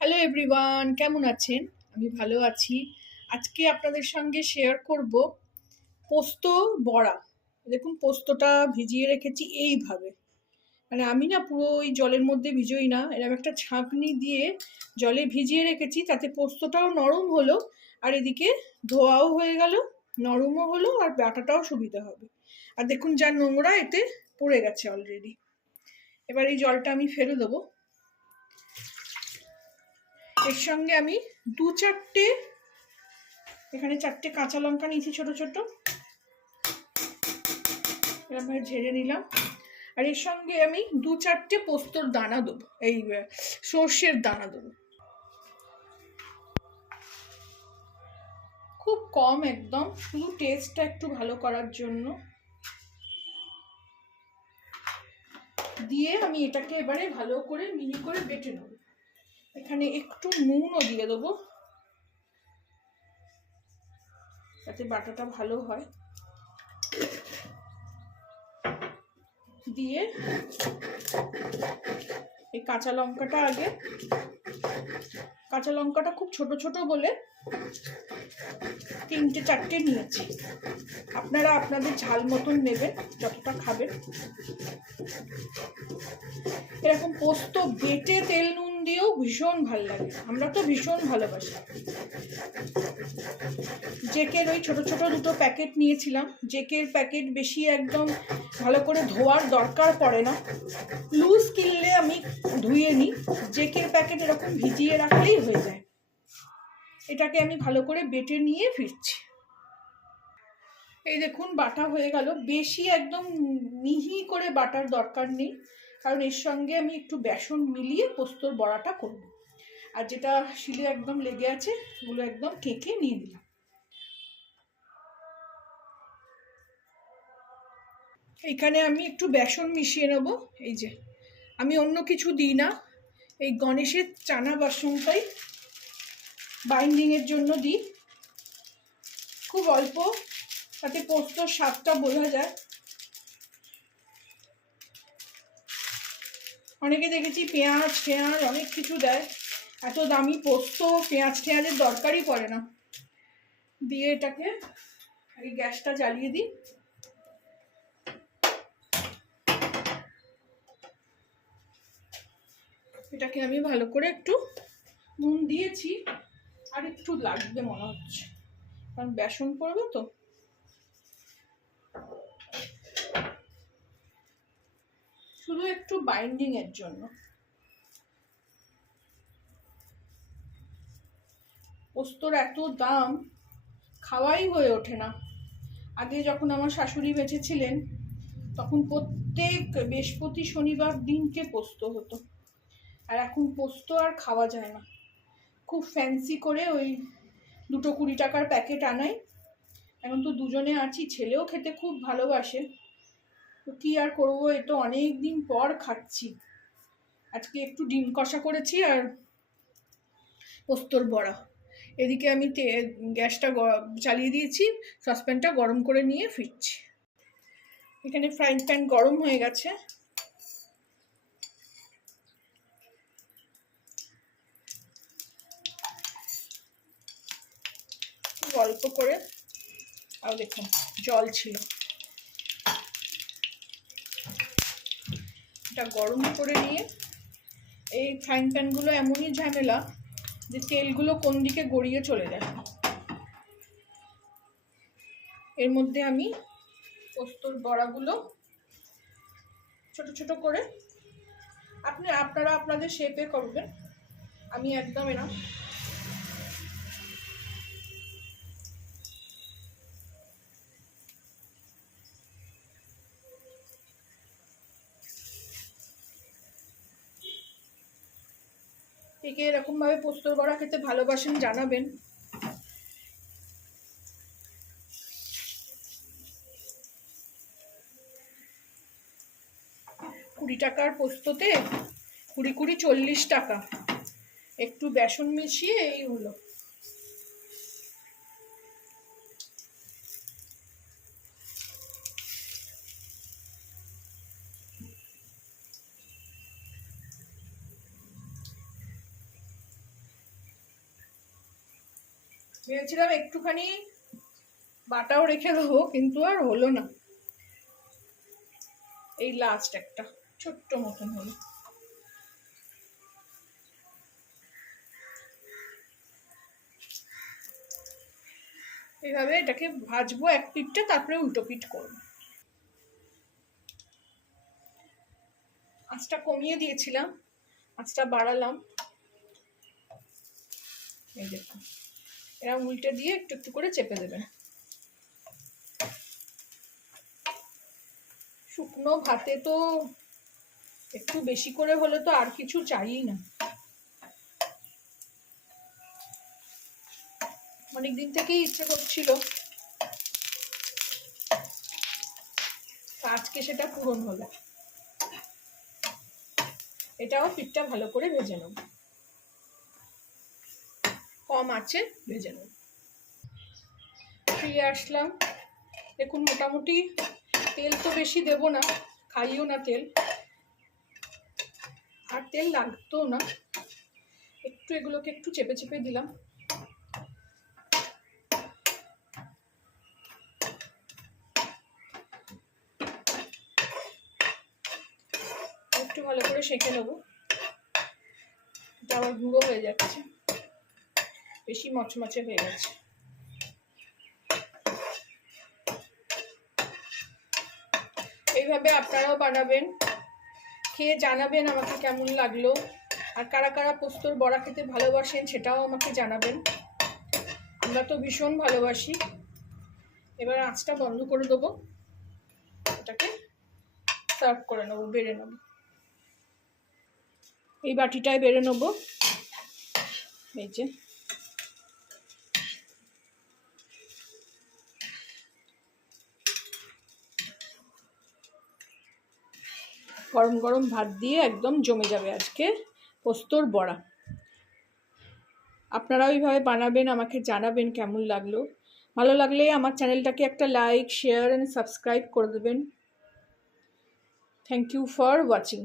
Hello everyone, কেমন আছেন? আমি ভালো আছি। আজকে আপনাদের সঙ্গে শেয়ার করব পোস্ত বড়া। দেখুন, পোস্তটা ভিজিয়ে রেখেছি এইভাবে। মানে আমি না পুরো ওই জলের মধ্যে ভিজোই না, এরকম একটা ছাঁকনি দিয়ে জলে ভিজিয়ে রেখেছি, তাতে পোস্তটাও নরম হলো আর এদিকে ধোয়াও হয়ে গেল, নরমও হলো আর বাটাটাও সুবিধা হবে। আর দেখুন, যা নোংরা এতে পড়ে গেছে অলরেডি। এবার এই জলটা আমি ফেলে দেবো। এর সঙ্গে আমি এখানে 4টে কাঁচা লঙ্কা নিয়েছি, ছোট ছোট, এরকমভাবে ঝেড়ে নিলাম। আর এর সঙ্গে আমি 2-4টে পোস্তর দানা দেবো, এই সর্ষের দানা দেবো, খুব কম একদম, শুধু টেস্টটা একটু ভালো করার জন্য। দিয়ে আমি এটাকে এবারে ভালো করে মিহি করে বেটে নেব। এখানে একটু নুনও দিয়ে দেবো যাতে বাটাটা ভালো হয়। দিয়ে এই কাঁচা লঙ্কাটা খুব ছোট ছোট বলে 3-4টে নিয়েছি। আপনারা আপনাদের ঝাল মতন নেবেন, যতটা খাবেন। এরকম পোস্ত বেটে তেল নুন দিয়েও ভীষণ ভালো লাগে, আমরা তো ভীষণ ভালোবাসি। জেকের ওই ছোট ছোট 2টো প্যাকেট নিয়েছিলাম। জেকের প্যাকেট বেশি একদম ভালো করে ধোয়ার দরকার পড়ে না, লুজ কিনলে আমি ধুয়ে নিই। জেকের প্যাকেট এরকম ভিজিয়ে রাখলেই হয়ে যায়। এটাকে আমি ভালো করে বেটে নিয়ে ফিরছি। এই দেখুন, বাটা হয়ে গেল। বেশি একদম মিহি করে বাটার দরকার নেই, কারণ এর সঙ্গে আমি একটু বেসন মিলিয়ে পোস্তর বড়াটা করব। আর যেটা শিলে একদম লেগে আছে ওগুলো একদম কেকে নিয়ে নিলাম। এইখানে আমি একটু বেসন মিশিয়ে নেব। এই যে, আমি অন্য কিছু দিই না, এই গণেশের চানা বাসনটাই বাইন্ডিংয়ের জন্য দিই, খুব অল্প, তাতে পোস্তর স্বাদটা বোঝা যায়। অনেকে দেখেছি পেঁয়াজ অনেক কিছু দেয়, এত দামি পোস্ত পেঁয়াজের দরকারই পড়ে না। দিয়ে এটাকে আগে গ্যাসটা জ্বালিয়ে দিই। এটাকে আমি ভালো করে একটু নুন দিয়েছি, আর একটু লাগবে মনে হচ্ছে, কারণ বেসন পড়বে তো। শুধু একটু বাইন্ডিং এর জন্য। পোস্তর এত দাম, খাওয়াই হয়ে ওঠে না। আগে যখন আমার শাশুড়ি বেঁচে ছিলেন, তখন প্রত্যেক বৃহস্পতি শনিবার দিনকে পোস্ত হতো। আর এখন পোস্ত আর খাওয়া যায় না। খুব ফ্যান্সি করে ওই 2টো 20 টাকার প্যাকেট আনাই। এখন তো দুজনে আছি, ছেলেও খেতে খুব ভালোবাসে, তো কি আর করবো, এ তো অনেক দিন পর খাচ্ছি। আজকে একটু ডিম কষা করেছি আর পোস্তর বড়া। এদিকে আমি গ্যাসটা চালিয়ে দিয়েছি, সসপ্যানটা গরম করে নিয়ে ফিরছি। এখানে ফ্রাইং প্যান গরম হয়ে গেছে। অল্প করে, আর দেখুন জল ছিল, এটা গরম করে নিয়ে, এই ফ্রাইং প্যানগুলো এমনই ঝামেলা যে তেলগুলো কোন দিকে গড়িয়ে চলে যায়। এর মধ্যে আমি পোস্তর বড়াগুলো ছোট ছোট করে, আপনারা আপনাদের শেপে করবেন, আমি একদম এরকম একে এরকমভাবে পোস্তর বড়া খেতে ভালোবাসেন জানাবেন। 20 টাকার পোস্ততে 20-40 টাকা, একটু বেসন মিশিয়ে এই হলো। ভেবেছিলাম একটুখানি বাটাও রেখে দেবো, কিন্তু আর হলো না। এই লাস্ট একটা ছোট্ট মতন হলো। এইভাবে এটাকে ভাজবো এক পিঠটা, তারপরে উল্টো পিঠ করবো। আঁচটা কমিয়ে দিয়েছিলাম, আঁচটা বাড়ালাম। এই দেখুন, এরা উল্টে দিয়ে একটু একটু করে চেপে দেবেন। শুকনো ভাতে তো একটু বেশি করে হলে তো আর কিছু চাইই না। অনেকদিন থেকেই ইচ্ছে করছিল, আজকে সেটা পূরণ হলো। এটাও পিঠটা ভালো করে ভেজে নেব, কম আঁচে ভেজে নেব। ফিরে আসলাম। দেখুন মোটামুটি তেল তো বেশি দেব না, খাইও না তেল, আর তেল লাগতো না। একটু এগুলোকে একটু চেপে চেপে দিলাম। একটু ভালো করে সেঁকে নেবো, এটা আবার গুঁড়ো হয়ে যাচ্ছে, বেশি মচমচে হয়ে গেছে। এইভাবে আপনারাও বানাবেন, খেয়ে জানাবেন আমাকে কেমন লাগলো। আর কারা কারা পোস্তর বড়া খেতে ভালোবাসেন সেটাও আমাকে জানাবেন। আমরা তো ভীষণ ভালোবাসি। এবার আঁচটা বন্ধ করে দেবো, এটাকে সার্ভ করে নেবো, বেড়ে নেবো। এই বাটিটায় বেড়ে নেবো। এই যে গরম গরম ভাত দিয়ে একদম জমে যাবে আজকে পোস্তর বড়া। আপনারাও এইভাবে বানাবেন, আমাকে জানাবেন কেমন লাগলো। ভালো লাগলে আমার চ্যানেলটাকে একটা লাইক, শেয়ার অ্যান্ড সাবস্ক্রাইব করে দেবেন। Thank you for watching.